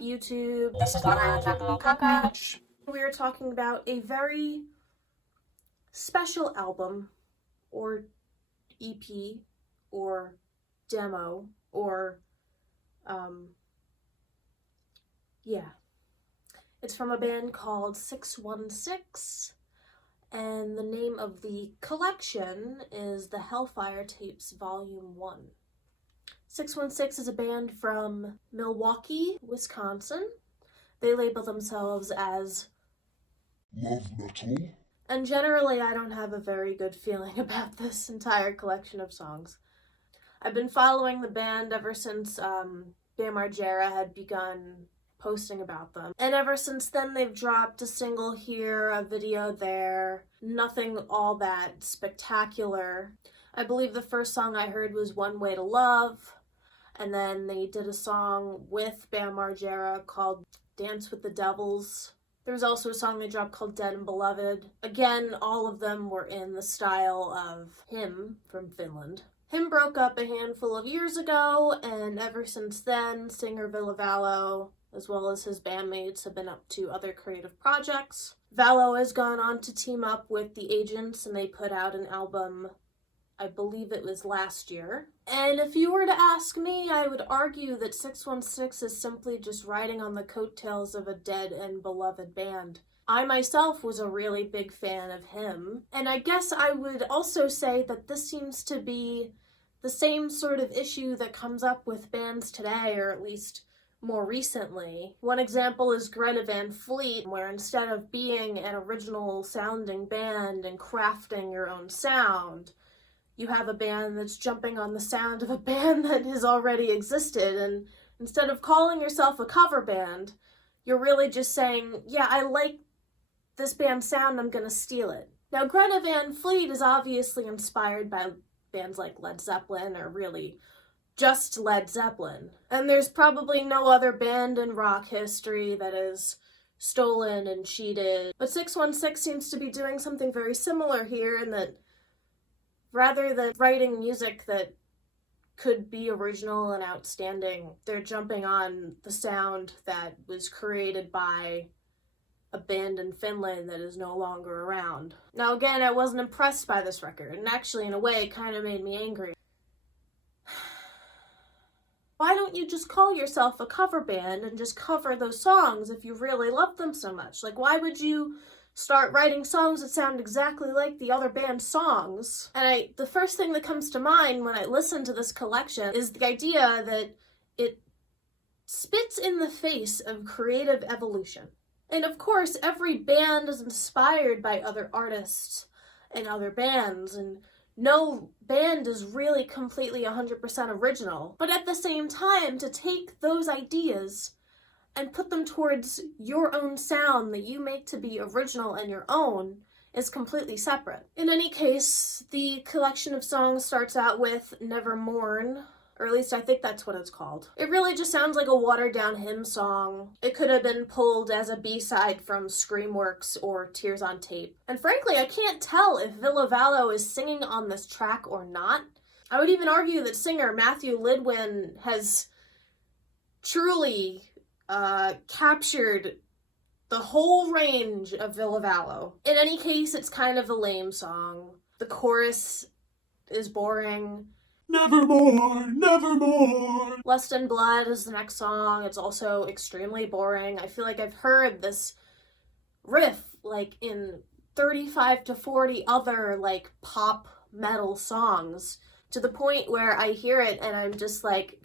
up, YouTube? This is Lana Kaka. We are talking about a very special album, or EP, or demo, or, yeah. It's from a band called 616, and the name of the collection is the Hellfire Tapes Volume 1. 616 is a band from Milwaukee, Wisconsin. They label themselves as love metal. And generally I don't have a very good feeling about this entire collection of songs. I've been following the band ever since Bam Margera had begun posting about them. And ever since then they've dropped a single here, a video there, nothing all that spectacular. I believe the first song I heard was One Way to Love, and then they did a song with Bam Margera called Dance with the Devils. There was also a song they dropped called Dead and Beloved. Again, all of them were in the style of Him from Finland. Him broke up a handful of years ago, and ever since then, singer Ville Valo, as well as his bandmates, have been up to other creative projects. Valo has gone on to team up with the Agents, and they put out an album, I believe it was last year. And if you were to ask me, I would argue that 616 is simply just riding on the coattails of a dead and beloved band. I myself was a really big fan of Him, and I guess I would also say that this seems to be the same sort of issue that comes up with bands today, or at least more recently. One example is Greta Van Fleet, where instead of being an original sounding band and crafting your own sound, you have a band that's jumping on the sound of a band that has already existed, and instead of calling yourself a cover band, you're really just saying, yeah, I like this band's sound, I'm gonna steal it. Now, Greta Van Fleet is obviously inspired by bands like Led Zeppelin, or really just Led Zeppelin. And there's probably no other band in rock history that is stolen and cheated. But 616 seems to be doing something very similar here, in that rather than writing music that could be original and outstanding, they're jumping on the sound that was created by a band in Finland that is no longer around. Now again, I wasn't impressed by this record, and actually in a way it kind of made me angry. Why don't you just call yourself a cover band and just cover those songs if you really love them so much? Like, why would you start writing songs that sound exactly like the other band's songs? And the first thing that comes to mind when I listen to this collection is the idea that it spits in the face of creative evolution. And of course, every band is inspired by other artists and other bands, and no band is really completely 100% original. But at the same time, to take those ideas and put them towards your own sound that you make to be original and your own is completely separate. In any case, the collection of songs starts out with Never Mourn, or at least I think that's what it's called. It really just sounds like a watered-down hymn song. It could have been pulled as a B-side from Screamworks or Tears on Tape. And frankly, I can't tell if Ville Valo is singing on this track or not. I would even argue that singer Matthew Lidwin has truly captured the whole range of Ville Valo. In any case, it's kind of a lame song. The chorus is boring. Nevermore, nevermore. Lust and Blood is the next song. It's also extremely boring. I feel like I've heard this riff like in 35 to 40 other like pop metal songs, to the point where I hear it and I'm just like,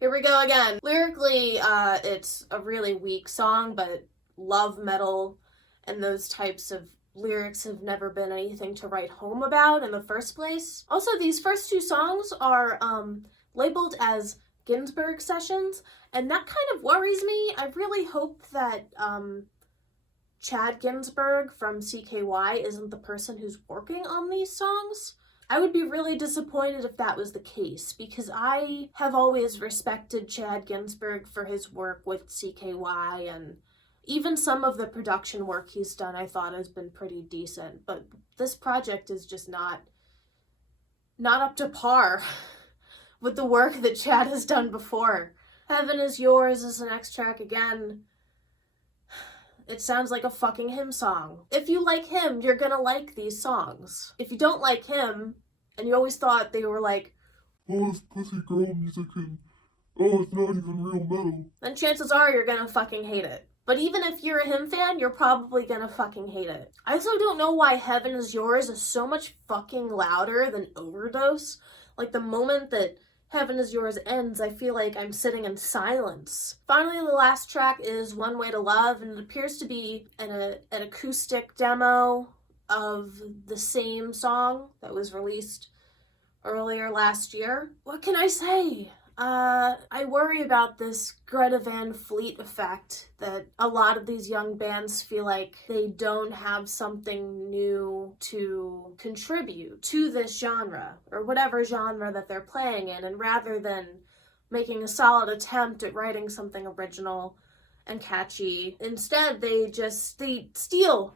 here we go again. Lyrically, it's a really weak song, but love metal and those types of lyrics have never been anything to write home about in the first place. Also, these first two songs are labeled as Ginsberg sessions, and that kind of worries me. I really hope that Chad Ginsberg from CKY isn't the person who's working on these songs. I would be really disappointed if that was the case, because I have always respected Chad Ginsberg for his work with CKY, and even some of the production work he's done I thought has been pretty decent, but this project is just not up to par with the work that Chad has done before. Heaven Is Yours is the next track again. It sounds like a fucking hymn song. If you like him, you're gonna like these songs. If you don't like him, and you always thought they were like, oh, it's pussy girl music and, oh, it's not even real metal. then chances are you're gonna fucking hate it. But even if you're a him fan, you're probably gonna fucking hate it. I also don't know why Heaven Is Yours is so much fucking louder than Overdose. Like, the moment that Heaven Is Yours ends, I feel like I'm sitting in silence. Finally, the last track is One Way to Love, and it appears to be an acoustic demo of the same song that was released earlier last year. What can I say? I worry about this Greta Van Fleet effect that a lot of these young bands feel like they don't have something new to contribute to this genre, or whatever genre that they're playing in, and rather than making a solid attempt at writing something original and catchy, instead they steal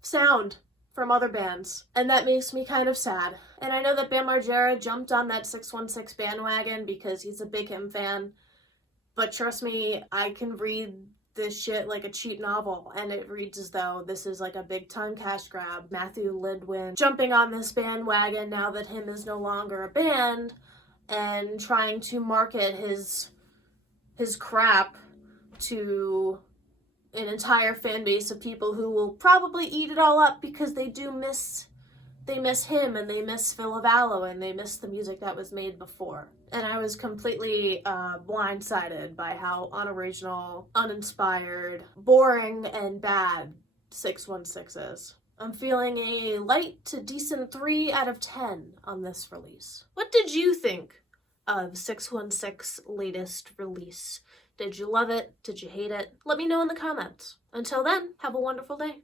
sound from other bands, and that makes me kind of sad. And I know that Bam Margera jumped on that 616 bandwagon because he's a big him fan, but trust me, I can read this shit like a cheap novel, and it reads as though this is like a big time cash grab. Matthew Lidwin jumping on this bandwagon now that him is no longer a band, and trying to market his crap to an entire fan base of people who will probably eat it all up because they miss him, and they miss Phil Avallo, and they miss the music that was made before. And I was completely blindsided by how unoriginal, uninspired, boring, and bad 616 is. I'm feeling a light to decent 3 out of 10 on this release. What did you think of 616's latest release? Did you love it? Did you hate it? Let me know in the comments. Until then, have a wonderful day.